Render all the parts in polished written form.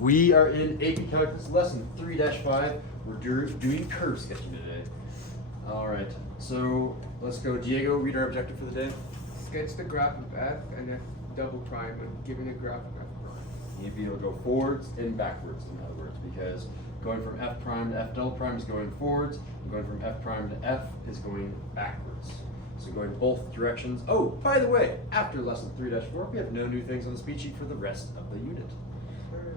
We are in AP Calculus lesson 3-5. We're doing curve sketching today. All right, so let's go. Diego, read our objective for the day. Sketch the graph of f and f double prime and given a graph of f prime. You need to be able to go forwards and backwards, in other words, because going from f prime to f double prime is going forwards, and going from f prime to f is going backwards. So going both directions. Oh, by the way, after lesson 3-4, we have no new things on the speed sheet for the rest of the unit.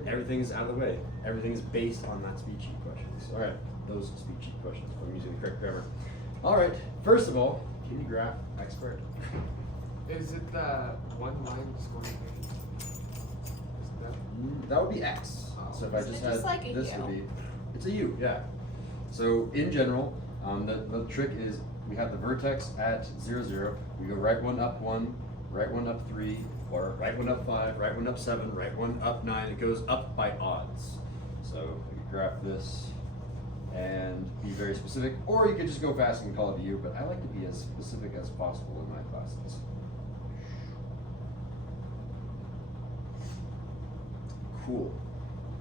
Everything is out of the way. Everything is based on that speed sheet questions. All right, those speed sheet questions from using the correct grammar. All right, first of all, give me graph x squared. Is it the one line just going thing? Is that? That would be x. So if I Is just it had just like a this U? would be, it's a u, yeah. So in general, the trick is we have the vertex at 0, 0. We go right one up 1, right one up 3, or right one up 5, right one up 7, right one up 9. It goes up by odds. So we could graph this and be very specific, or you could just go fast and call it a u, but I like to be as specific as possible in my classes. Cool.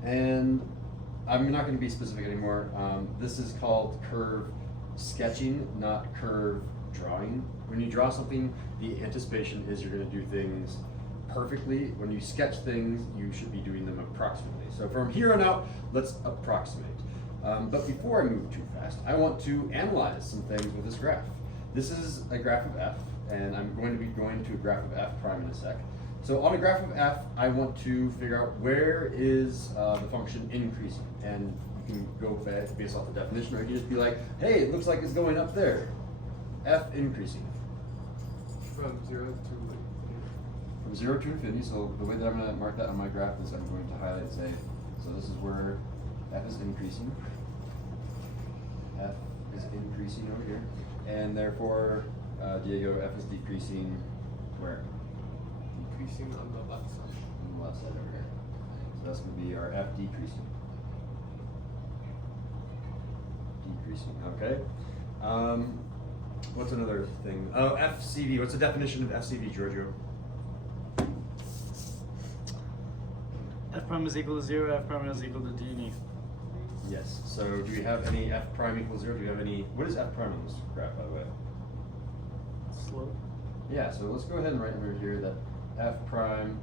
And I'm not going to be specific anymore. This is called curve sketching, not curve drawing. When you draw something, the anticipation is you're going to do things perfectly. When you sketch things, you should be doing them approximately. So from here on out, let's approximate. But before I move too fast, I want to analyze some things with this graph. This is a graph of f, and I'm going to be going to a graph of f prime in a sec. So on a graph of f, I want to figure out where is the function increasing. And you can go based off the definition, or you can just be like, hey, it looks like it's going up there. F increasing. From 0 to From 0 to infinity, so the way that I'm going to mark that on my graph is I'm going to highlight and say, so this is where f is increasing. F is increasing over here. And therefore, Diego, f is decreasing where? decreasing on the left side. On the left side over here. So that's going to be our f decreasing. Decreasing, okay. What's another thing? Oh, FCV. What's the definition of FCV, Giorgio? F prime is equal to 0, F prime is equal to d and e. Yes. So do we have any f prime equals 0? Do we have any? What is f prime on this graph, by the way? Slope. Yeah. So let's go ahead and write under here that f prime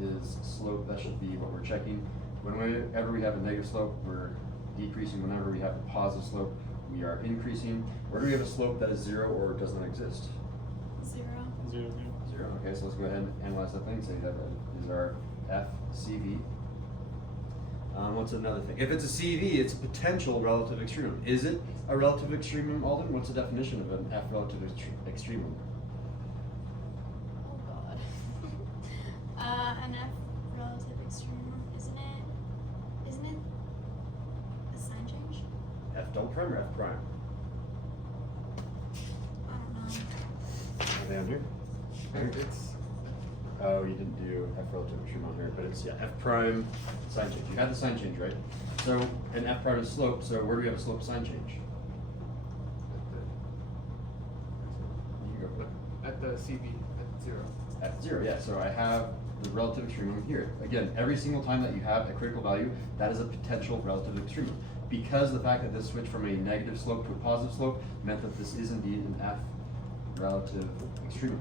is slope. That should be what we're checking. Whenever we have a negative slope, we're decreasing. Whenever we have a positive slope, we are increasing. Where do we have a slope that is 0 or does not exist? 0. 0, 0. 0. Okay, so let's go ahead and analyze that thing. Say that is our FCV. What's another thing? If it's a CV, it's a potential relative extremum. Is it a relative extremum, Alden? What's the definition of an F relative extremum? Oh god. An f relative extremum, isn't it? Isn't it a sign change? F double prime or F prime? I don't know. Are they on here? It's Oh, you didn't do F relative extremum on here, but it's, yeah, F prime sign change. You had the sign change, right? So, and F prime is slope, so where do we have a slope sign change? You can go for it. at the CV at 0. At 0, yeah, so I have the relative extremum here. Again, every single time that you have a critical value, that is a potential relative extremum. Because the fact that this switched from a negative slope to a positive slope meant that this is indeed an F relative extremum.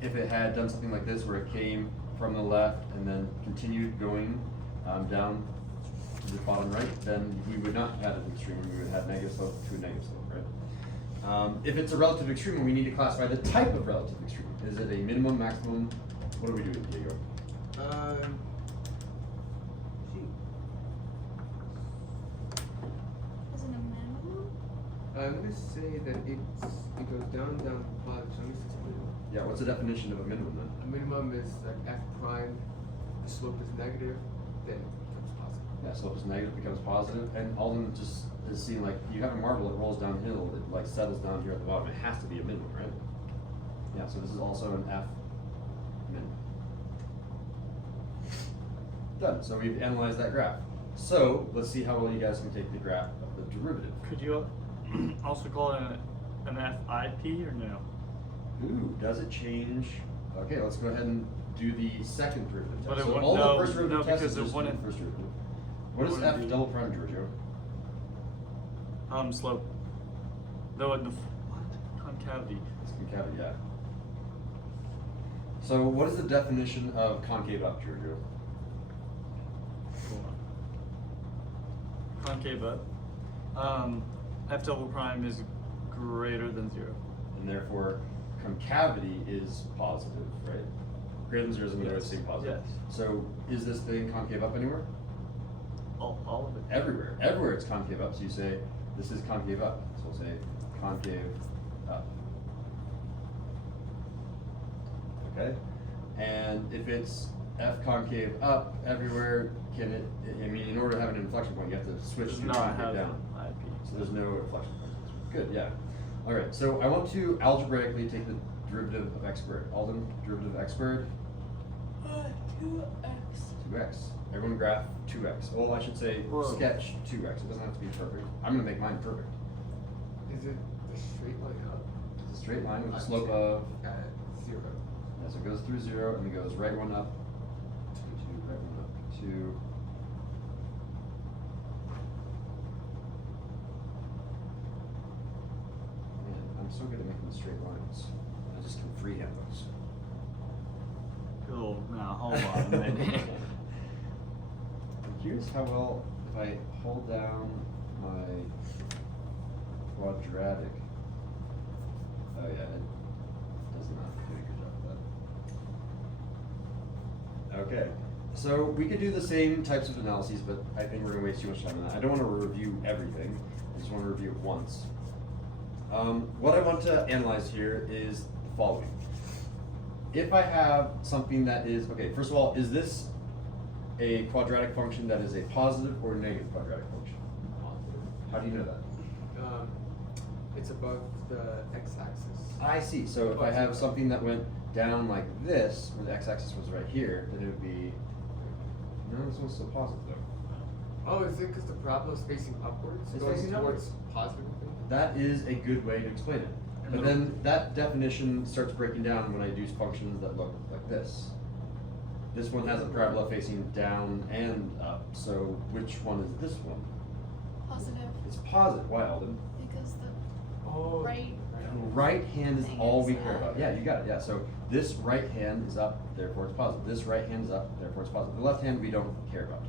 If it had done something like this where it came from the left and then continued going down to the bottom right, then we would not have had an extremum, we would have negative slope to a negative slope, right? If it's a relative extremum, we need to classify the type of relative extremum. Is it a minimum, maximum? What are we doing, Diego? Is it a minimum? I'm gonna say that it goes down, down, but so I'm gonna say it's a minimum. Yeah, what's the definition of a minimum then? A minimum is like f prime, the slope is negative, then it becomes positive. Yeah, slope is negative, becomes positive, and Alden just is seeing like, you have a marble that rolls downhill, it like settles down here at the bottom, it has to be a minimum, right? Yeah, so this is also an F minimum. Done, so we've analyzed that graph. So, let's see how well you guys can take the graph of the derivative. Could you also call it an FIP or no? Ooh, does it change? Okay, let's go ahead and do the second derivative test. But it So wouldn't- all no, the first derivative no, test because is it just do the wouldn't- first derivative. What is wouldn't f be- double prime, Giorgio? Slope. No, what? Concavity. It's concavity, yeah. So what is the definition of concave up, Giorgio? Concave up. F double prime is greater than 0. And therefore, concavity is positive, right? Greater than 0 is another way of saying positive. Yes. So is this thing concave up anywhere? All of it. Everywhere. Everywhere it's concave up, so you say, this is concave up. So we'll say concave up. Okay? And if it's F concave up everywhere, can it, I mean, in order to have an inflection point, you have to switch Does to not concave have down. IP. So there's no inflection point. Good, yeah. All right, so I want to algebraically take the derivative of x squared. Alden, derivative of x squared, 2x. 2x. Everyone graph 2x. Well, I should say Whoa. sketch 2x. It doesn't have to be perfect. I'm gonna make mine perfect. Is it the straight line up? It's a straight line with a At slope two- of, At 0. yeah, so it goes through 0 and it goes right one up, 2, right one up, 2. Man, I'm so good at making straight lines. I just can freehand those. Cool. Now hold on a minute. I'm curious how well, if I hold down my quadratic. Oh yeah, it does not do a good job of that. Okay, so we could do the same types of analyses, but I think we're gonna waste too much time on that. I don't wanna review everything, I just wanna review it once. What I want to analyze here is the following. If I have something that is, okay, first of all, is this a quadratic function that is a positive or negative quadratic function? How do you know that? It's above the x-axis. I see, so if I have something that went down like this, where the x-axis was right here, then it would be, no, this one's still positive though. Oh, is it because the parabola is facing upwards? It's Going facing towards positive infinity? That is a good way to explain it. But then that definition starts breaking down when I do functions that look like this. This one has a parabola facing down and up, so which one is this one? Positive. It's positive. Why, Alden? Because the Oh. right. Right hand is Thing all is we care up. about. Yeah, you got it. Yeah, so this right hand is up, therefore it's positive. This right hand is up, therefore it's positive. The left hand we don't care about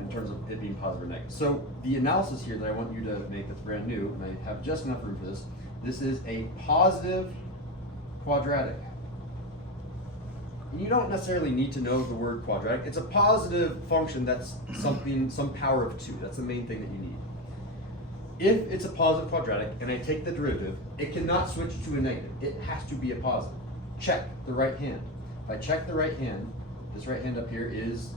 in terms of it being positive or negative. So the analysis here that I want you to make that's brand new, and I have just enough room for this, this is a positive quadratic. You don't necessarily need to know the word quadratic. It's a positive function that's something, some power of 2. That's the main thing that you need. If it's a positive quadratic and I take the derivative, it cannot switch to a negative. It has to be a positive. Check the right hand. If I check the right hand, this right hand up here is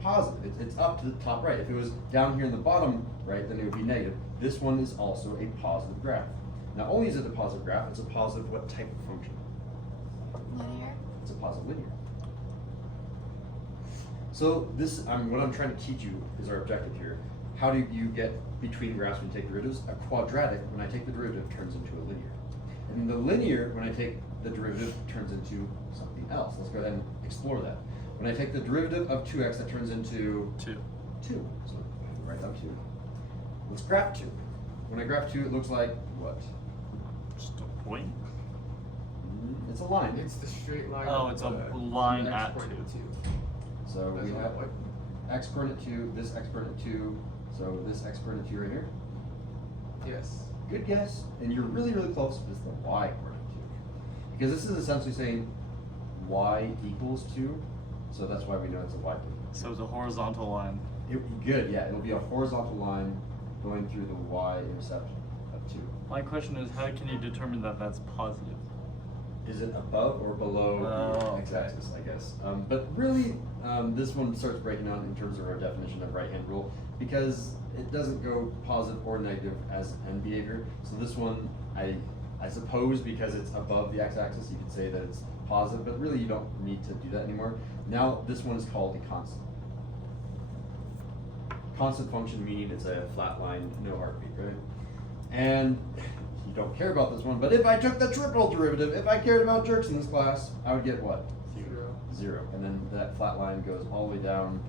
positive. It's up to the top right. If it was down here in the bottom right, then it would be negative. This one is also a positive graph. Not only is it a positive graph, it's a positive what type of function? Linear. It's a positive linear. So this, what I'm trying to teach you is our objective here. How do you get between graphs when you take derivatives? A quadratic, when I take the derivative, turns into a linear. And the linear, when I take the derivative, turns into something else. Let's go ahead and explore that. When I take the derivative of 2x, that turns into 2. 2. So I have to write down 2. Let's graph 2. When I graph 2, it looks like what? Just a point. It's a line. It's the straight line. Oh, of it's a the line x at coordinate 2. So That's we all have what? x coordinate 2, this x coordinate 2, so this x coordinate 2 right here. Yes. Good guess, and you're really, really close. It's the y coordinate 2. Because this is essentially saying y equals 2, so that's why we know it's a y coordinate. So it's a horizontal line. Good, yeah, it'll be a horizontal line going through the y-intercept of 2. My question is, how can you determine that that's positive? Is it above or below Oh, the x-axis, I guess? But really, this one starts breaking down in terms of our definition of right-hand rule because it doesn't go positive or negative as end behavior. So this one, I suppose because it's above the x-axis, you could say that it's positive, but really you don't need to do that anymore. Now this one is called a constant. Constant function meaning it's a flat line, no heartbeat, right? And you don't care about this one, but if I took the triple derivative, if I cared about jerks in this class, I would get what? 0. 0. And then that flat line goes all the way down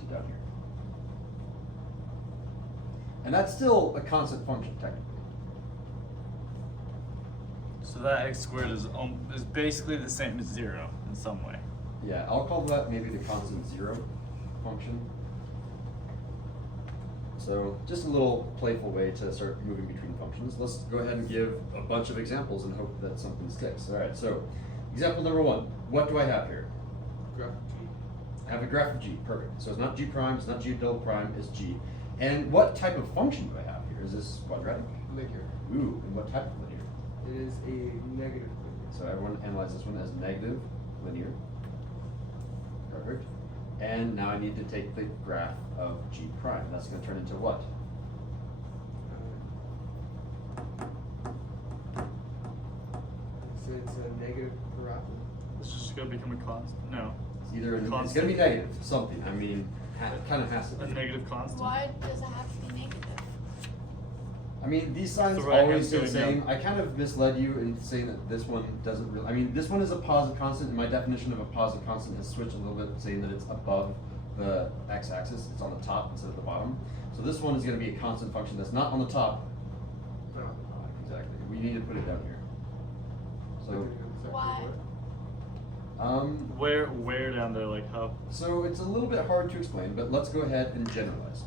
to down here. And that's still a constant function, technically. So that x squared is basically the same as 0 in some way. Yeah, I'll call that maybe the constant 0 function. So just a little playful way to start moving between functions. Let's go ahead and give a bunch of examples and hope that something sticks. All right, so example number 1. What do I have here? Graph G. I have a graph of G, perfect. So it's not G prime, it's not G double prime, it's G. And what type of function do I have here? Is this quadratic? Linear. Ooh, and what type of linear? It is a negative linear. So everyone analyze this one as negative linear. Perfect. And now I need to take the graph of G prime. That's going to turn into what? So it's a negative parabola. This is just gonna become a constant. No. It's either it's Constant. going to be negative, something. I mean, it kind of has to A be. negative constant. Why does it have to be negative? I mean, these signs The right always hand's say the going same. down. I kind of misled you in saying that this one doesn't really. I mean, this one is a positive constant, and my definition of a positive constant has switched a little bit, saying that it's above the x-axis. It's on the top instead of the bottom. So this one is going to be a constant function that's not on the top. No. Exactly. We need to put it down here. So, Why? Where down there? Like how? so it's a little bit hard to explain, but let's go ahead and generalize.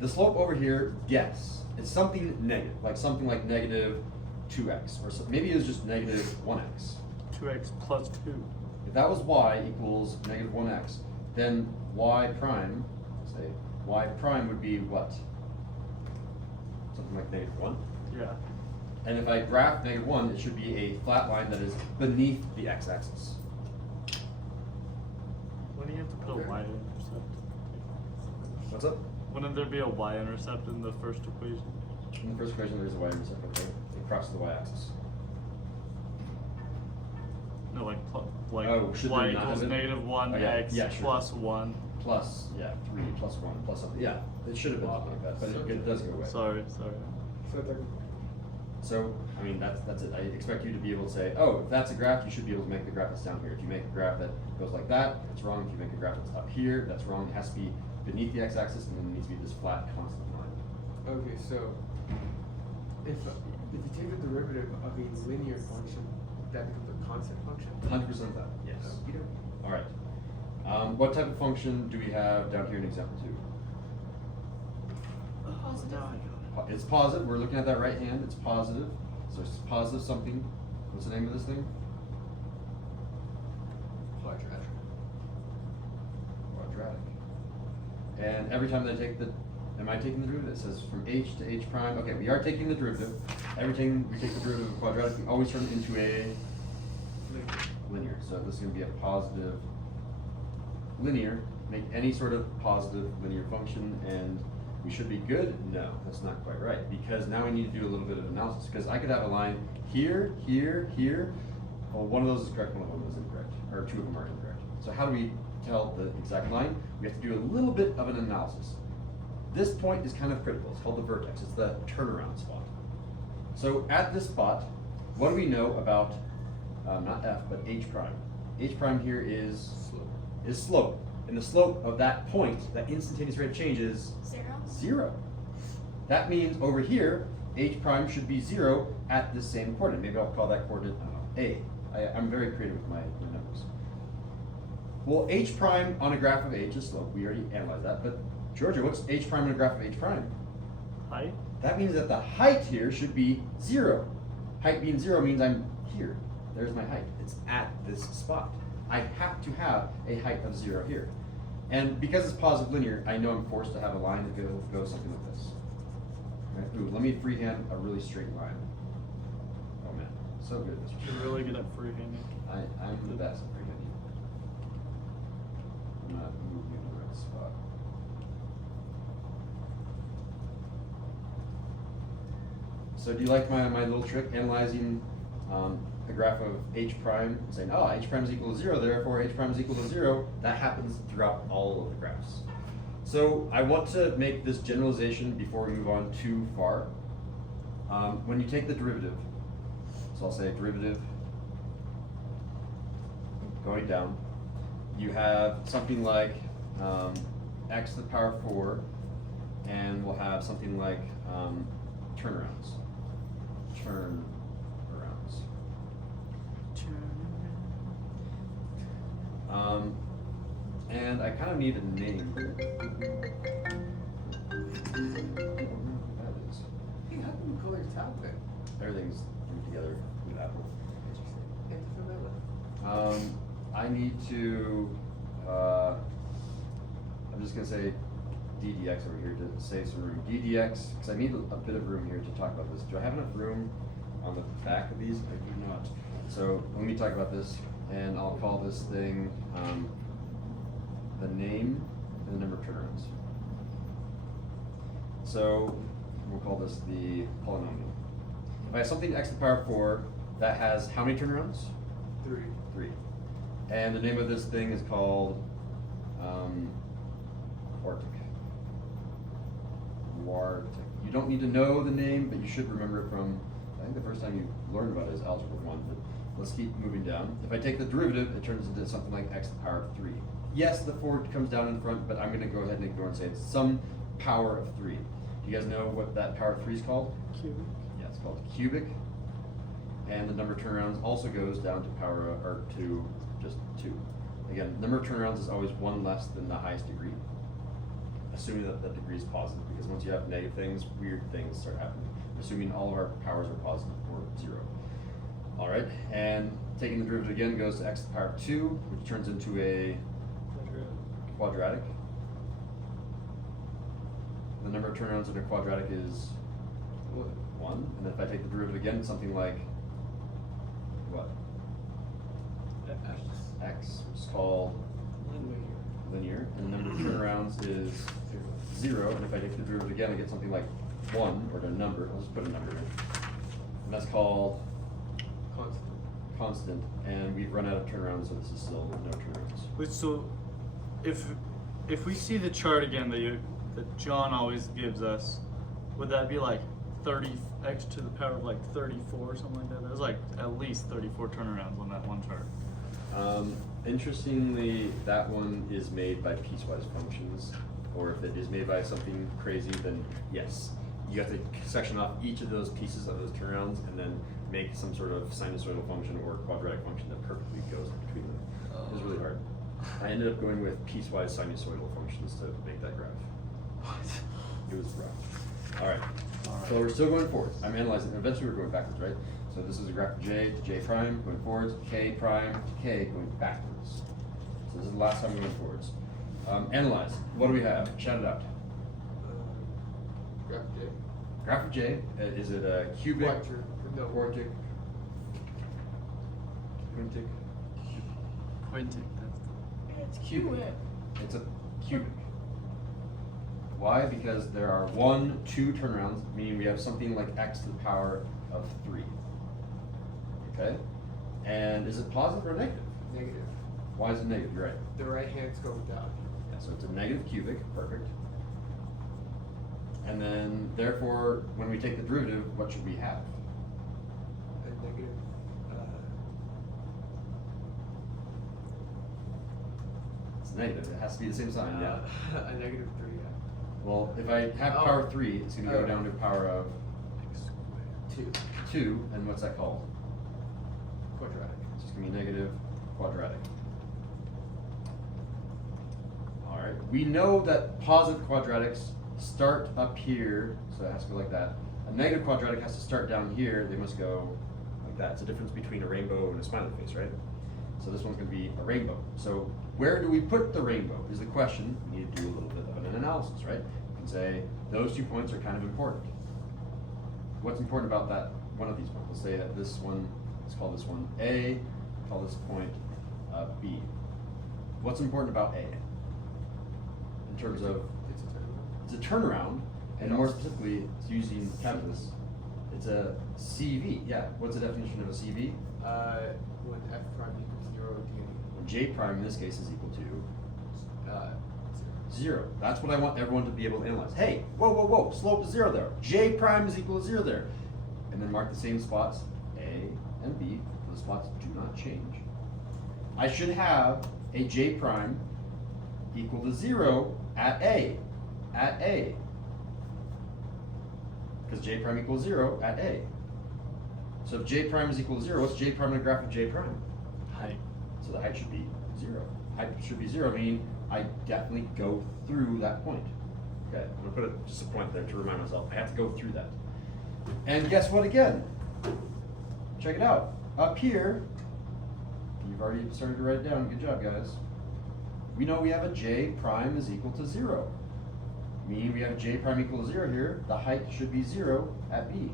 The slope over here, guess. It's something negative, like something like negative 2x, or so, maybe it's just negative 1x. 2x plus 2. If that was y equals negative 1x, then y prime, say, y prime would be what? Something like negative 1. Yeah. And if I graph negative 1, it should be a flat line that is beneath the x-axis. When do you have to put Okay. a y-intercept? What's up? Wouldn't there be a y-intercept in the first equation? In the first equation, there's a y-intercept, okay? It crosses the y-axis. No, like Oh, should y there not equals have it? negative 1 Oh, yeah. x Yeah, sure. plus 1. Plus, yeah, 3 plus 1 plus something. Yeah, it should have been something like that, but it does go away. Sorry. So it's like So, I mean, that's it. I expect you to be able to say, oh, if that's a graph, you should be able to make the graph that's down here. If you make a graph that goes like that, it's wrong. If you make a graph that's up here, that's wrong. It has to be beneath the x-axis, and then it needs to be this flat, constant line. okay, so if you take the derivative of a linear function, that becomes a constant function? 100% of that, yes. Okey-doke. All right. What type of function do we have down here in example 2? Positive. It's positive. We're looking at that right hand. It's positive. So it's positive something. What's the name of this thing? Quadratic. Quadratic. And every time that I take the, am I taking the derivative? It says from h to h prime. Okay, we are taking the derivative. Every time we take the derivative of quadratic, we always turn it into a linear. So this is going to be a positive linear. Make any sort of positive linear function, and we should be good. No, that's not quite right, because now we need to do a little bit of analysis, because I could have a line here, here, here. Well, one of those is correct, one of them is incorrect, or two of them are incorrect. So how do we tell the exact line? We have to do a little bit of an analysis. This point is kind of critical. It's called the vertex. It's the turnaround spot. So at this spot, what do we know about, not f, but h prime? H prime here is slope. And the slope of that point, that instantaneous rate of change, is 0. That means over here, h prime should be 0 at the same coordinate. Maybe I'll call that coordinate, I don't know, a. I'm very creative with my numbers. Well, h prime on a graph of h is slope. We already analyzed that. But Georgia, what's h prime on a graph of h prime? Height? That means that the height here should be 0. Height being 0 means I'm here. There's my height. It's at this spot. I have to have a height of 0 here. And because it's positive linear, I know I'm forced to have a line that goes something like this. Right? Ooh, let me freehand a really straight line. Oh man, so good at this. You're really good at freehanding. I'm the best at freehanding. I'm not moving in the right spot. So do you like my little trick, analyzing a graph of h prime and saying, oh, h prime is equal to 0, therefore h prime is equal to 0. That happens throughout all of the graphs. So I want to make this generalization before we move on too far. When you take the derivative, so I'll say derivative going down, you have something like x to the power 4, and we'll have something like turnarounds. Turnarounds. And I kind of need a name. I don't know what that is. Hey, how come you call your tablet? Everything's linked together with Apple. Interesting. Anti-favela. I need to, I'm just gonna say DDX over here to save some room. DDX, because I need a bit of room here to talk about this. Do I have enough room on the back of these? I do not. So let me talk about this, and I'll call this thing the name and the number of turnarounds. So we'll call this the polynomial. If I have something x to the power 4 that has how many turnarounds? 3. 3. And the name of this thing is called quartic. Quartic. You don't need to know the name, but you should remember it from, I think the first time you learned about it is Algebra 1, but let's keep moving down. If I take the derivative, it turns into something like x to the power of 3. Yes, the 4 comes down in front, but I'm going to go ahead and ignore and say it's some power of 3. Do you guys know what that power of 3 is called? Cubic. Yeah, it's called cubic. And the number of turnarounds also goes down to power or to just 2. Again, number of turnarounds is always 1 less than the highest degree, assuming that the degree is positive, because once you have negative things, weird things start happening. Assuming all of our powers are positive or 0. All right, and taking the derivative again goes to x to the power of 2, which turns into a quadratic. The number of turnarounds in a quadratic is 1. And then if I take the derivative again, it's something like what? X, which is called linear. And the number of turnarounds is 0. And if I take the derivative again, I get something like 1, or a number. I'll just put a number in. And that's called constant. And we've run out of turnarounds, so this is still no turnarounds. Wait, so if we see the chart again that John always gives us, would that be like 30x to the power of like 34 or something like that? There's like at least 34 turnarounds on that one chart. Interestingly, that one is made by piecewise functions, or if it is made by something crazy, then yes. You have to section off each of those pieces of those turnarounds and then make some sort of sinusoidal function or quadratic function that perfectly goes between them. It was really hard. I ended up going with piecewise sinusoidal functions to make that graph. It was rough. All right. So we're still going forwards. I'm analyzing. Eventually we're going backwards, right? So this is a graph of J to J prime going forwards, K prime to K going backwards. So this is the last time we're going forwards. Analyze. What do we have? Shout it out. Graph J. Graph of J. Is it a cubic? No. Quartic? Quintic? Quintic. It's cubic. It's a cubic. Why? Because there are 1, 2 turnarounds, meaning we have something like x to the power of 3. Okay? And is it positive or negative? Negative. Why is it negative? You're right. The right hand's going down. Yeah, so it's a negative cubic. Perfect. And then, therefore, when we take the derivative, what should we have? A negative. It's negative. It has to be the same sign, yeah. A negative 3, yeah. Well, if I have power of 3, it's going to go down to power of 2. 2, and what's that called? Quadratic. It's just going to be negative quadratic. Alright, we know that positive quadratics start up here, so it has to go like that. A negative quadratic has to start down here, they must go like that. It's the difference between a rainbow and a smiley face, right? So this one's going to be a rainbow. So where do we put the rainbow is the question. We need to do a little bit of an analysis, right? We can say those 2 points are kind of important. What's important about that one of these points? Let's say that this one, let's call this one A, call this point B. What's important about A? In terms of, It's a turnaround. it's a turnaround, and more specifically, it's using calculus. It's a CV, yeah. What's the definition of a CV? When f prime equals 0, d When J prime in this case is equal to 0. 0. That's what I want everyone to be able to analyze. Hey, whoa, slope is 0 there. J prime is equal to 0 there. And then mark the same spots, A and B. Those spots do not change. I should have a j prime equal to 0 at A. At A. Because j prime equals 0 at A. So if j prime is equal to 0, what's j prime in a graph of j prime? Height. So the height should be 0. Height should be 0, meaning I definitely go through that point. Okay, I'm gonna put just a point there to remind myself. I have to go through that. And guess what again? Check it out. Up here, you've already started to write it down. Good job, guys. We know we have a j prime is equal to 0. Meaning we have j prime equal to 0 here. The height should be 0 at B.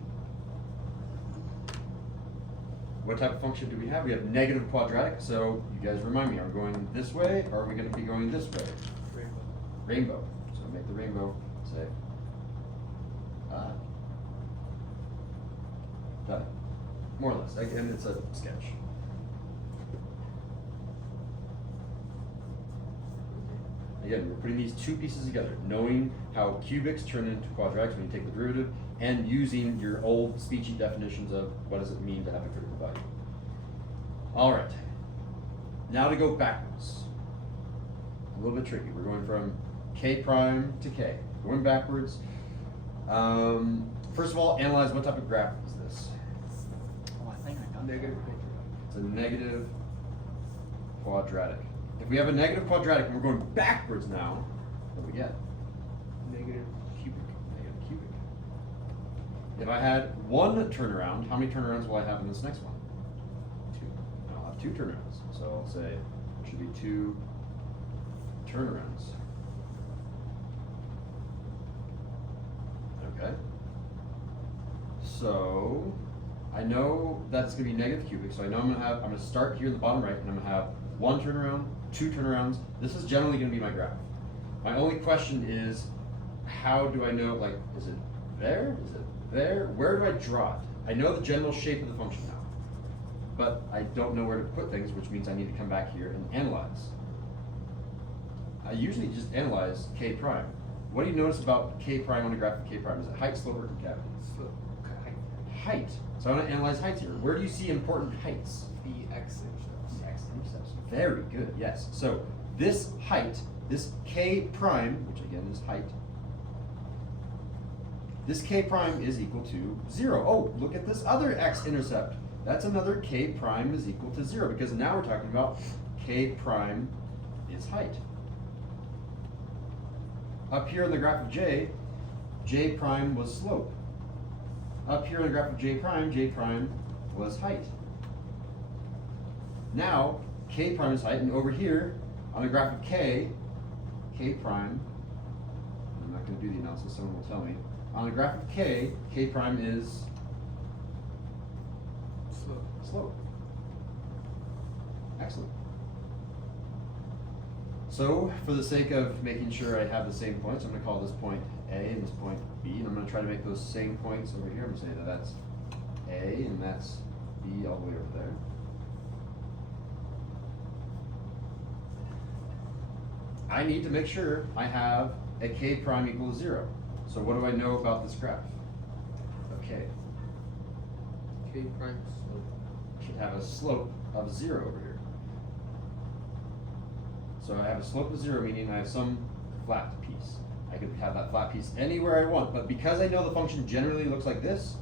What type of function do we have? We have negative quadratic. So you guys remind me, are we going this way or are we going to be going this way? Rainbow. Rainbow. So make the rainbow say, done it. More or less. Again, it's a sketch. Again, we're putting these two pieces together, knowing how cubics turn into quadratics when you take the derivative, and using your old speechy definitions of what does it mean to have a critical value. All right. Now to go backwards. A little bit tricky. We're going from k prime to k. Going backwards. First of all, analyze what type of graph is this. Oh, I think I got Negative that. quadratic. It's a negative quadratic. If we have a negative quadratic and we're going backwards now, what do we get? Negative cubic. Negative cubic. If I had one turnaround, how many turnarounds will I have in this next one? 2. I'll have 2 turnarounds. So I'll say it should be 2 turnarounds. Okay. So I know that's gonna be negative cubic, so I know I'm gonna start here in the bottom right and I'm gonna have 1 turnaround, 2 turnarounds. This is generally gonna be my graph. My only question is, how do I know, like, is it there? Is it there? Where do I draw it? I know the general shape of the function now, but I don't know where to put things, which means I need to come back here and analyze. I usually just analyze k prime. What do you notice about k prime on a graph of k prime? Is it height, slope, or concavity? Slope. Height. Height. So I'm gonna analyze heights here. Where do you see important heights? The x intercepts. The x-intercepts. Very good, yes. So this height, this k prime, which again is height, this k prime is equal to 0. Oh, look at this other x-intercept. That's another k prime is equal to 0, because now we're talking about k prime is height. Up here in the graph of j prime was slope. Up here in the graph of j prime was height. Now, k prime is height, and over here, on the graph of k prime, I'm not going to do the analysis, someone will tell me. On the graph of k prime is Slope. slope. Excellent. So, for the sake of making sure I have the same points, I'm going to call this point A and this point B, and I'm going to try to make those same points over here. I'm going to say that that's A and that's B all the way over there. I need to make sure I have a k prime equals 0. So what do I know about this graph? Okay, K prime slope. should have a slope of 0 over here. So I have a slope of 0, meaning I have some flat piece. I could have that flat piece anywhere I want, but because I know the function generally looks like this,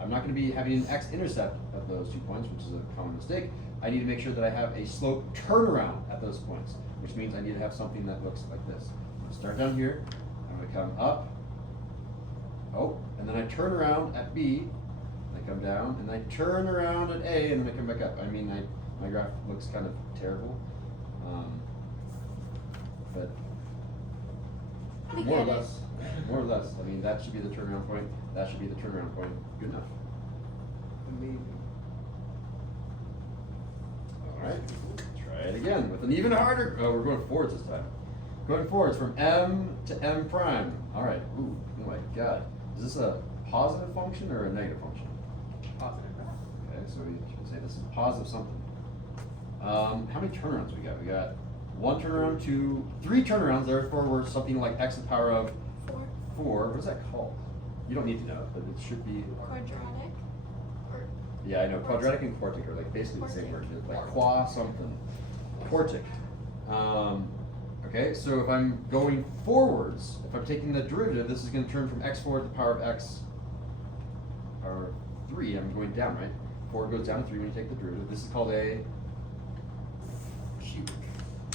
I'm not going to be having an x-intercept at those 2 points, which is a common mistake. I need to make sure that I have a slope turnaround at those points, which means I need to have something that looks like this. I'm going to start down here, I'm going to come up, oh, and then I turn around at B, I come down, and I turn around at A, and then I come back up. I mean, my graph looks kind of terrible, but I'll be more or good. less, more or less. I mean, that should be the turnaround point. That should be the turnaround point. Good enough. Amazing. All right. Try it again with an even harder. Oh, we're going forwards this time. Going forwards from M to M prime. All right. Ooh. Oh my God. Is this a positive function or a negative function? Positive. Okay. So we should say this is positive something. How many turnarounds we got? We got 1 turnaround, 2, 3 turnarounds. Therefore, we're something like x to the power of 4. What is that called? You don't need to know, but it should be. Quadratic? Or Yeah, I know. Quadratic and quartic are like basically the same word. It's like qua something. quartic. Okay, so if I'm going forwards, if I'm taking the derivative, this is going to turn from x forward to the power of x, or 3, I'm going down, right? 4 goes down to 3 when you take the derivative. This is called a Cubic.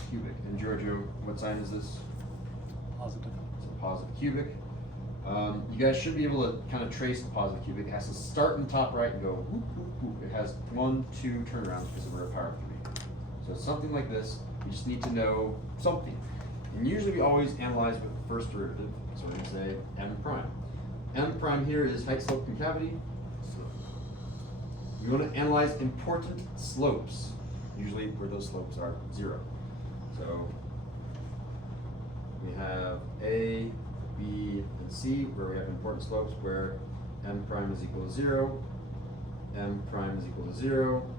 cubic. And Giorgio, what sign is this? Positive. It's a positive cubic. You guys should be able to kind of trace the positive cubic. It has to start in the top right and go whoop, whoop, whoop. It has 1, 2 turnarounds because we're a power of 3. So something like this, you just need to know something. And usually we always analyze with the first derivative. So we're going to say m prime. M prime here is height, slope, concavity. We want to analyze important slopes, usually where those slopes are 0. So we have A, B, and C, where we have important slopes where m prime is equal to 0, m prime is equal to 0,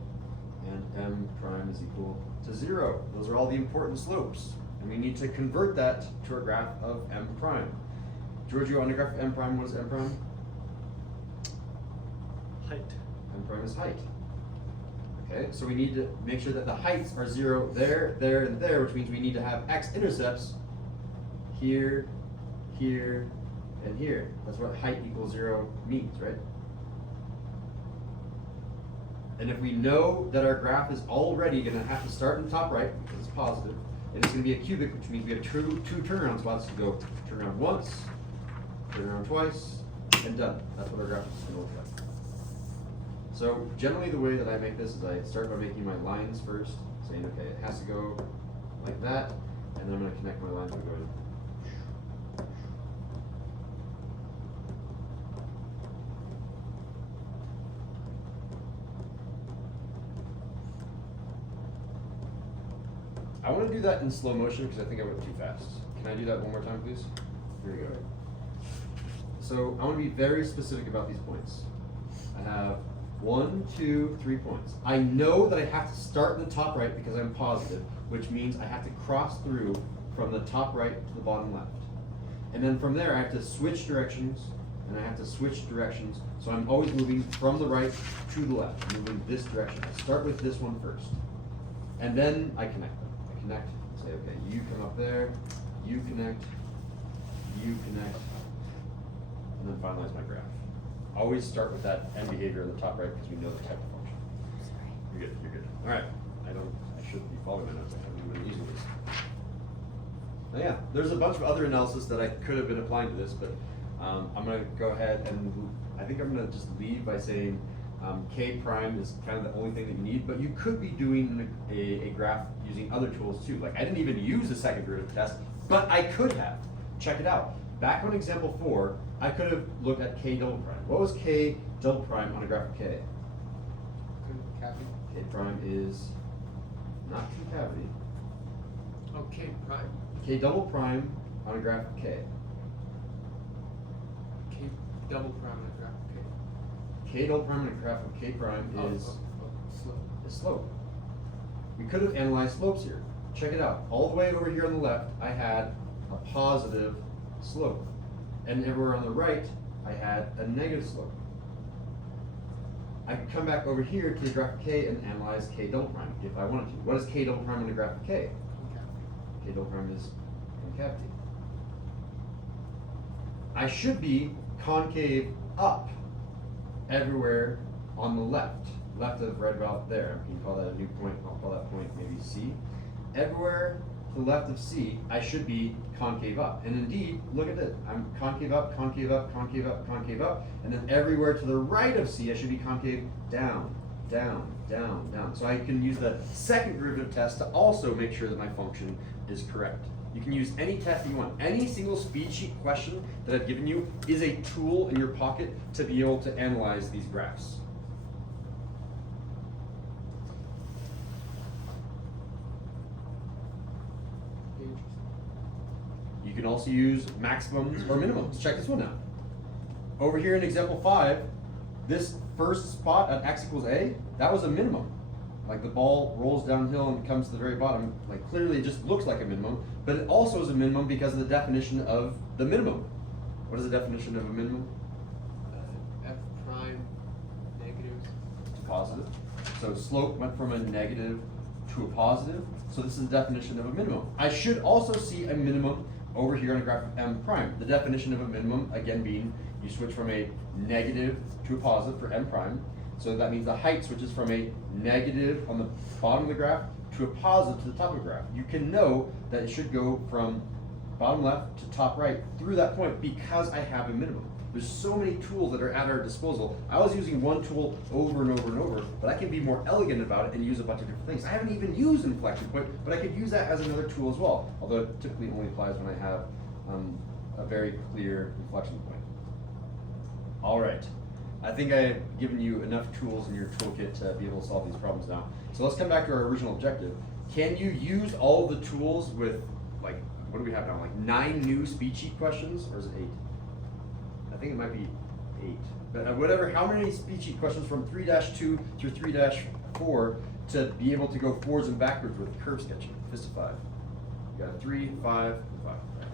and m prime is equal to 0. Those are all the important slopes. And we need to convert that to a graph of m prime. Giorgio, on a graph of m prime, what is m prime? Height. M prime is height. Okay, so we need to make sure that the heights are 0 there, there, and there, which means we need to have x-intercepts here, here, and here. That's what height equals 0 means, right? And if we know that our graph is already going to have to start in the top right, because it's positive, and it's going to be a cubic, which means we have two turnaround spots to go turn around once, turn around twice, and done. That's what our graph is going to look like. So generally the way that I make this is I start by making my lines first, saying, okay, it has to go like that, and then I'm going to connect my lines by going. I want to do that in slow motion because I think I went too fast. Can I do that one more time, please? Here we go. So I want to be very specific about these points. I have 1, 2, 3 points. I know that I have to start in the top right because I'm positive, which means I have to cross through from the top right to the bottom left. And then from there I have to switch directions, and I have to switch directions. So I'm always moving from the right to the left, moving this direction. I start with this one first. And then I connect them. I connect, say, okay, you come up there, you connect, and then finalize my graph. Always start with that end behavior in the top right because we know the type of function. Sorry. You're good, you're good. All right, I should be following my notes, I haven't even been using these. Now, yeah, there's a bunch of other analysis that I could have been applying to this, but I'm gonna go ahead and I think I'm gonna just leave by saying K prime is kind of the only thing that you need, but you could be doing a graph using other tools too. Like I didn't even use the second derivative test, but I could have. Check it out. Back on example 4, I could have looked at K double prime. What was K double prime on a graph of K? Concavity. K prime is not concavity. Oh, K prime. K double prime on a graph of K. K double prime on a graph of K. K double prime on a graph of K prime is Slope. a slope. We could have analyzed slopes here. Check it out. All the way over here on the left, I had a positive slope. And everywhere on the right, I had a negative slope. I could come back over here to the graph of K and analyze K double prime if I wanted to. What is K double prime on the graph of K? Concavity. K double prime is concavity. I should be concave up everywhere on the left of red valve there. You can call that a new point. I'll call that point maybe C. Everywhere to the left of C, I should be concave up. And indeed, look at this. I'm concave up, concave up, concave up, concave up. And then everywhere to the right of C, I should be concave down, down, down, down. So I can use the second derivative test to also make sure that my function is correct. You can use any test you want. Any single speed sheet question that I've given you is a tool in your pocket to be able to analyze these graphs. Interesting. You can also use maximums or minimums. Check this one out. Over here in example 5, this first spot at x equals a, that was a minimum. Like the ball rolls downhill and comes to the very bottom, like clearly it just looks like a minimum, but it also is a minimum because of the definition of the minimum. What is the definition of a minimum? F prime negative. It's positive. So slope went from a negative to a positive. So this is the definition of a minimum. I should also see a minimum over here on the graph of M prime. The definition of a minimum, again, being you switch from a negative to a positive for M prime. So that means the height switches from a negative on the bottom of the graph to a positive to the top of the graph. You can know that it should go from bottom left to top right through that point because I have a minimum. There's so many tools that are at our disposal. I was using one tool over and over and over, but I can be more elegant about it and use a bunch of different things. I haven't even used inflection point, but I could use that as another tool as well, although it typically only applies when I have a very clear inflection point. All right. I think I've given you enough tools in your toolkit to be able to solve these problems now. So let's come back to our original objective. Can you use all the tools with, like, what do we have now? Like 9 new speed sheet questions, or is it 8? I think it might be 8. But whatever, how many speed sheet questions from 3-2 through 3-4 to be able to go forwards and backwards with curve sketching? Fist of 5. You got 3, 5, and 5. Right.